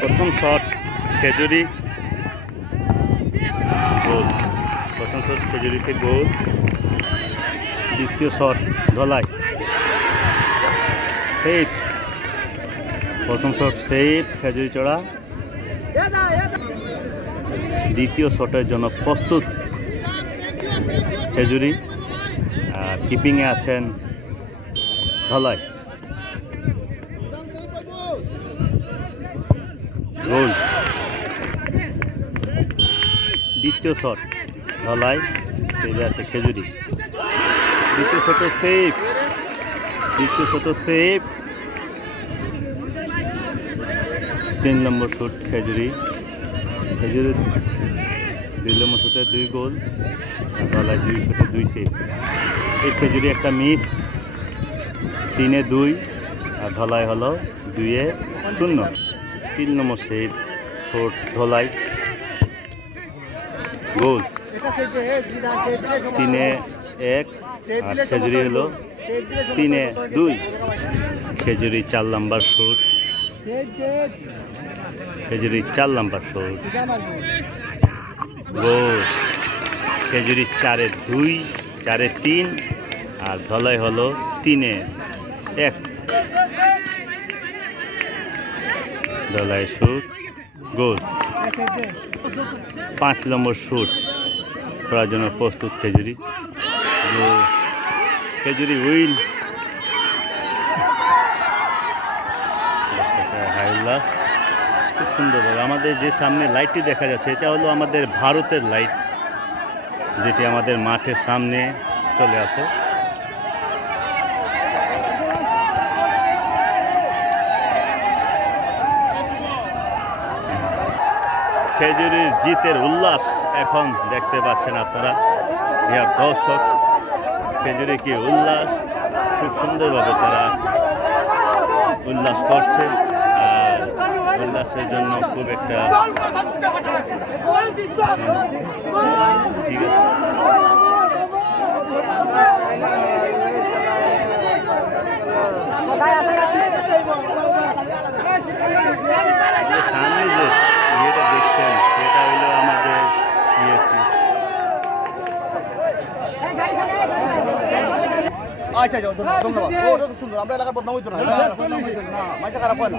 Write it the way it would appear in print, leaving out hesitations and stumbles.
প্রথম শট খেজুরি গোল। প্রথম শট খেজুরিতে গোল। দ্বিতীয় শট ধলাই সেভ। প্রথম শট সেভ খেজুরি চড়া। দ্বিতীয় শটের জন্য প্রস্তুত খেজুরি। আর কিপিংয়ে আছেন ধলাই। গোল। দ্বিতীয় শট ধলাই, সেভে আছে খেজুরি। দ্বিতীয় শটে সেভ। দ্বিতীয় শটে সেভ। 3 নম্বর শট খেজুরি। খেজুরি 2 নম্বর শটে 2 গোল। ধলাই 2 শটে 2 সেভ। এই খেজুরি একটা মিস। 3-এ 2 আর ধলাই হলো 2-এ 0। 3 নম্বর সেভ শট ধলাই। গোল। 3-এ 1 আর খেজুরি হলো 3-এ 2। খেজুরি 4 নম্বর শট। খেজুরি 4 নম্বর শট। গোল। খেজুরি 4-এ 2, 4-এ 3 আর ধলাই হলো 3-এ 1। ধলাই শুট। গোল। 5 নম্বর শুট করার জন্য প্রস্তুত খেজুরি। খেজুরি উইন। হাই উল্লাস খুব সুন্দরভাবে। আমাদের যে সামনে লাইটটি দেখা যাচ্ছে এটা হলো আমাদের ভারতের লাইট, যেটি আমাদের মাঠের সামনে চলে আসে। খেজুরির জিতের উল্লাস এখন দেখতে পাচ্ছেন আপনারা। ইয়ার দর্শক খেজুরি কি উল্লাস, খুব সুন্দরভাবে তারা উল্লাস করছে। আর উল্লাসের জন্য খুব একটা ঠিক আছে। সামনে যে ইয়েটা দেখছেন সেটা হলো আমাদের আচ্ছা ধন্যবাদ। সুন্দর আমরা এলাকার বদনাম হইতো না, খারাপ হয় না।